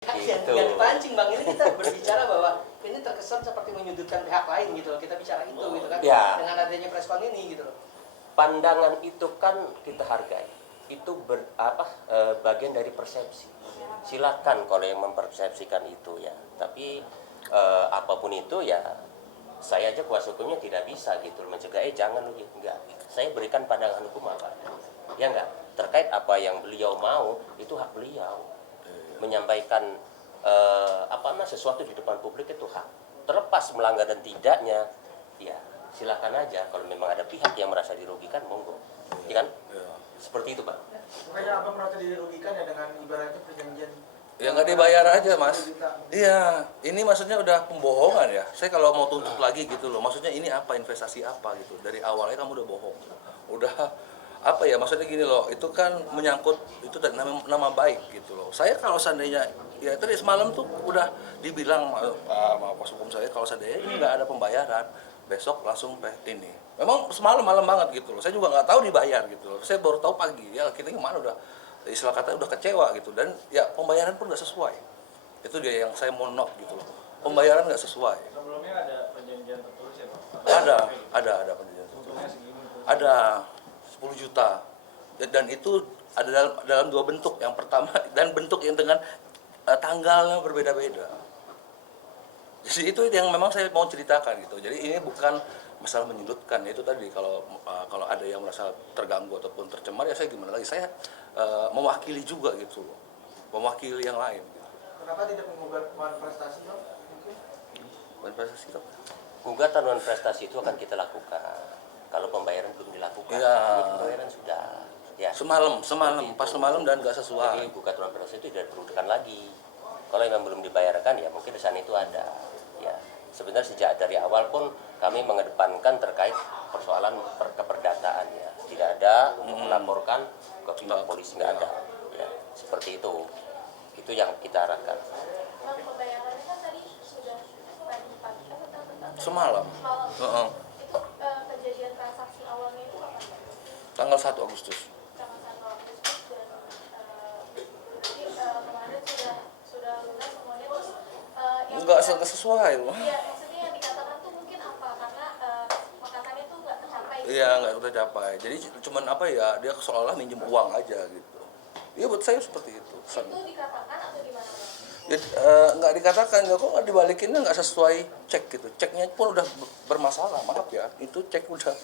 Gitu. Yang dipancing Bang, ini kita berbicara bahwa ini terkesan seperti menyudutkan pihak lain gitu loh. Kita bicara itu gitu kan. Ya. Dengan adanya preskon ini gitu loh. Pandangan itu kan kita hargai. Itu bagian dari persepsi. Silakan kalau yang mempersepsikan itu ya. Tapi apapun itu ya saya aja kuasa hukumnya tidak bisa gitu mencegah jangan lu gitu enggak. Saya berikan pandangan hukum apa? Ya enggak. Terkait apa yang beliau mau itu hak beliau. Menyampaikan sesuatu di depan publik itu hak. Terlepas melanggar dan tidaknya, ya silakan aja. Kalau memang ada pihak yang merasa dirugikan, monggo, ya kan? Ya. Seperti itu, Pak. Bukannya Abang merasa dirugikan ya dengan ibaratnya perjanjian? Ya nggak dibayar aja, Mas. Iya, ini maksudnya udah pembohongan ya. Saya kalau mau tuntut lagi gitu loh. Maksudnya ini apa, investasi apa gitu. Dari awalnya kamu udah bohong. Udah apa ya, maksudnya gini loh, itu kan menyangkut itu nama baik gitu loh. Saya kalau seandainya ya tadi semalam tuh udah dibilang sama pas hukum saya kalau seandainya ini nggak ada pembayaran, besok langsung ini. Memang semalam malam banget gitu loh. Saya juga nggak tahu dibayar gitu loh. Saya baru tahu pagi. Ya kita gimana udah istilah kata udah kecewa gitu, dan ya pembayaran pun nggak sesuai. Itu dia yang saya mau note gitu loh. Pembayaran nggak sesuai. Sebelumnya ada perjanjian tertulis ya Pak? Ada perjanjian tertulis. Ada 10 juta, dan itu ada dalam dua bentuk. Yang pertama dan bentuk yang dengan tanggalnya berbeda-beda. Jadi itu yang memang saya mau ceritakan gitu. Jadi ini bukan masalah menyudutkan, itu tadi kalau ada yang merasa terganggu ataupun tercemar ya saya gimana lagi, saya mewakili juga gitu, mewakili yang lain. Gitu. Kenapa tidak menggugat prestasi dong? Mungkin prestasi itu? Gugatan non prestasi itu akan kita lakukan. Kalau pembayaran belum dilakukan, ya. Pembayaran sudah. Ya. Semalam, pas semalam dan nggak sesuai. Jadi gugatan non prestasi itu tidak perlukan lagi. Kalau memang belum dibayarkan ya mungkin di sana itu ada. Ya. Sebenarnya sejak dari awal pun kami mengedepankan terkait persoalan keperdataan ya. Tidak ada untuk melaporkan ke pihak polisi, nggak ada. Ya. Seperti itu. Itu yang kita arahkan. Pembayarannya kan tadi sudah tadi pagi atau Semalam. Kejadian transaksi awalnya itu kapan? Tanggal 1 Agustus. Tanggal 1 Agustus dan berarti kemarin sudah lunas semuanya, terus Enggak sesuai loh. Iya, maksudnya yang dikatakan tuh mungkin apa? Karena makatannya tuh nggak tercapai. Iya, nggak tercapai. Jadi cuman apa ya, dia seolah minjem uang aja gitu. Iya, buat saya seperti itu. Itu dikatakan atau di mana? Ya, nggak dikatakan, kok nggak dibalikinnya nggak sesuai cek gitu. Ceknya pun udah bermasalah, maaf ya. Itu cek udah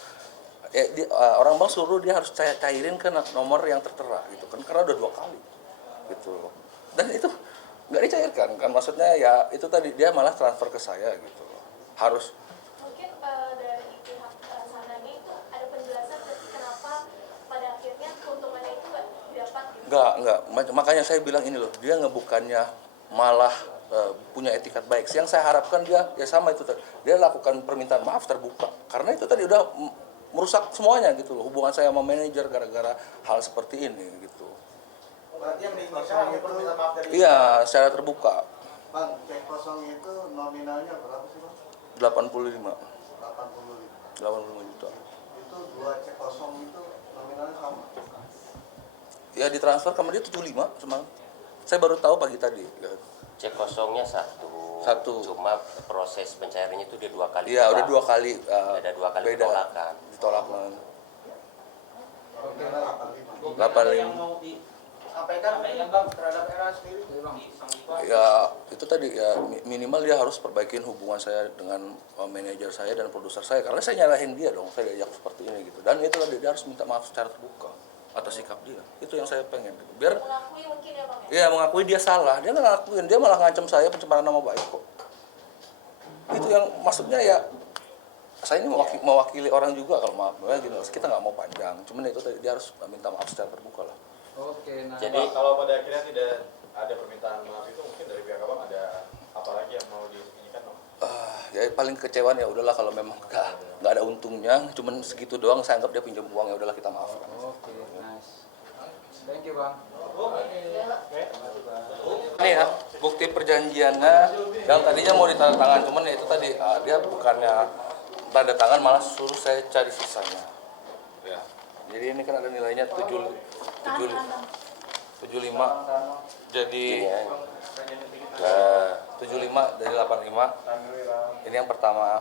orang bank suruh dia harus cairin ke nomor yang tertera gitu kan, karena udah 2 kali gitu loh. Dan itu nggak dicairkan kan, maksudnya ya itu tadi dia malah transfer ke saya gitu loh. Harus Mungkin dari pihak sananya itu ada penjelasan kenapa pada akhirnya keuntungannya itu nggak didapat gitu? Enggak. Makanya saya bilang ini loh, dia ngebukannya malah punya etikat baik. Yang saya harapkan dia ya sama itu tadi. Dia lakukan permintaan maaf terbuka. Karena itu tadi udah merusak semuanya gitu loh. Hubungan saya sama manajer gara-gara hal seperti ini gitu. Berarti yang diinginkan hanya permintaan maaf dari... Iya, secara terbuka. Bang, cek kosong itu nominalnya berapa sih Bang? 85 juta. Itu 2 cek kosong itu nominalnya sama? Ya ditransfer kemarin dia 75 semalam. Saya baru tahu pagi tadi. Cek kosongnya satu. Cuma proses pencairannya itu dia 2 kali. Iya, udah 2 kali. Ada 2 kali ditolakkan. Ditolakkan. Nominalnya 85. 85. Yang mau disampaikan Bang terhadap era sendiri Bang? Ya itu tadi ya, minimal dia harus perbaikin hubungan saya dengan manajer saya dan produser saya, karena saya nyalahin dia dong, saya diajak seperti ini gitu. Dan itu tadi dia harus minta maaf secara terbuka atas sikap dia. Itu yang saya pengen gitu. Biar Mengakui mungkin ya Bang? ya mengakui dia salah. Dia nggak ngakuin, dia malah ngancam saya pencemaran nama baik kok. Itu yang maksudnya ya, saya ini mewakili orang juga. Kalau maaf ya gini, kita nggak mau panjang, cuman itu tadi dia harus minta maaf secara terbuka lah. Oke, nah Jadi kalau pada akhirnya tidak ada permintaan maaf itu mungkin dari pihak Abang ada apa lagi yang mau disembunyikan Bang? Ya paling kecewaan ya udahlah, kalau memang nggak ada untungnya, cuman segitu doang, saya anggap dia pinjam uang, ya udahlah kita maafkan. Oke, nice. Thank you Bang. Ini ya bukti perjanjiannya yang tadinya mau ditandatangan, cuman ya itu tadi dia bukannya tanda tangan, malah suruh saya cari sisanya. Ya. Jadi ini kan ada nilainya 75 75 jadi Gini ya. Nah, 75 dari 85. Ini yang pertama.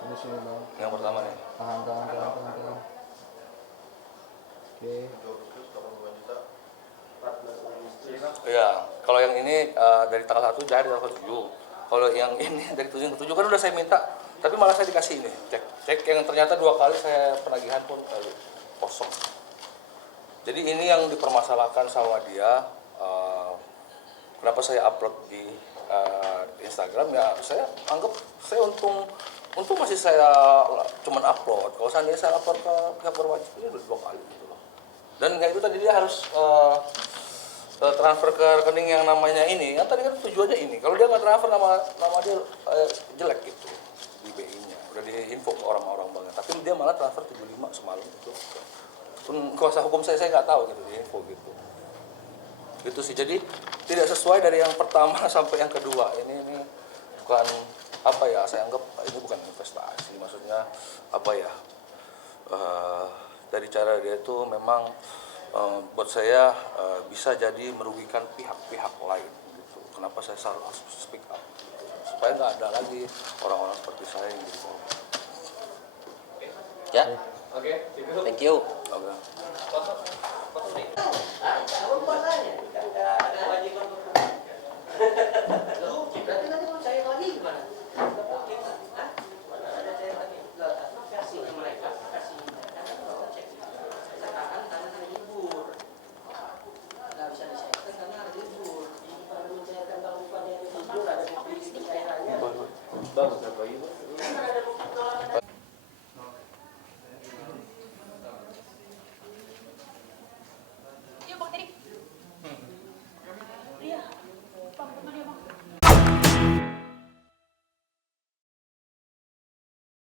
Ini sini bang. Yang pertama nih. Tahan. Oke. Iya, kalau yang ini dari tanggal 1 jadi tanggal 7. Kalau yang ini dari 7 ke 7 kan udah saya minta, tapi malah saya dikasih ini. Cek yang ternyata 2 kali saya penagihan pun kosong. Jadi ini yang dipermasalahkan sama dia. Kenapa saya upload di Instagram ya? Saya anggap saya untung masih saya cuman upload. Kalau seandainya saya upload ke pihak berwajib ini udah 2 kali gitu loh. Dan kayak itu tadi dia harus transfer ke rekening yang namanya ini. Yang tadi kan tujuannya ini. Kalau dia nggak transfer nama dia jelek gitu di BI-nya. Udah diinfo ke orang-orang banget. Tapi dia malah transfer 75 semalam itu. Pun kuasa hukum saya nggak tahu gitu di info gitu. Gitu sih. Jadi tidak sesuai dari yang pertama sampai yang kedua. Ini bukan apa ya? Saya anggap ini bukan investasi. Maksudnya apa ya? Dari cara dia itu memang buat saya bisa jadi merugikan pihak-pihak lain gitu. Kenapa saya harus speak up gitu. Supaya nggak ada lagi orang-orang seperti saya yang gitu. ya. Oke, Thank you. Oke. Foto nih. Ada kewajiban